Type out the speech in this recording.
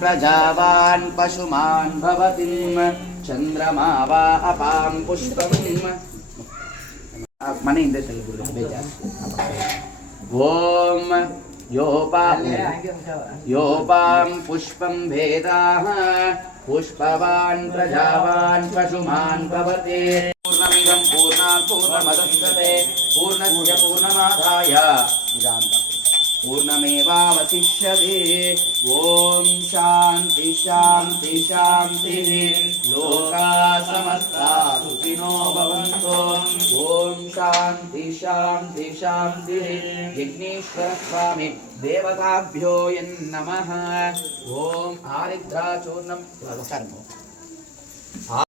प्रजावान् पशुमान् भवतिं चंद्रमा वा अपां पुष्पं मन इंद्र ओम योपां पुष्पं भेदाः पुष्पवान् प्रजावान् पशुमान् भवति पूर्णमिदं पूर्णात् पूर्णमदस्यते पूर्णस्य पूर्णमादाय पूर्णमेवावशिष्यते। ओम शांति शांति शांति लोका समस्ता सुखिनो भवन्तु। ओम शांति शांति शांति विघ्नेश्वर स्वामी देवताभ्यो नमः। ओम आरिद्रा चूर्णम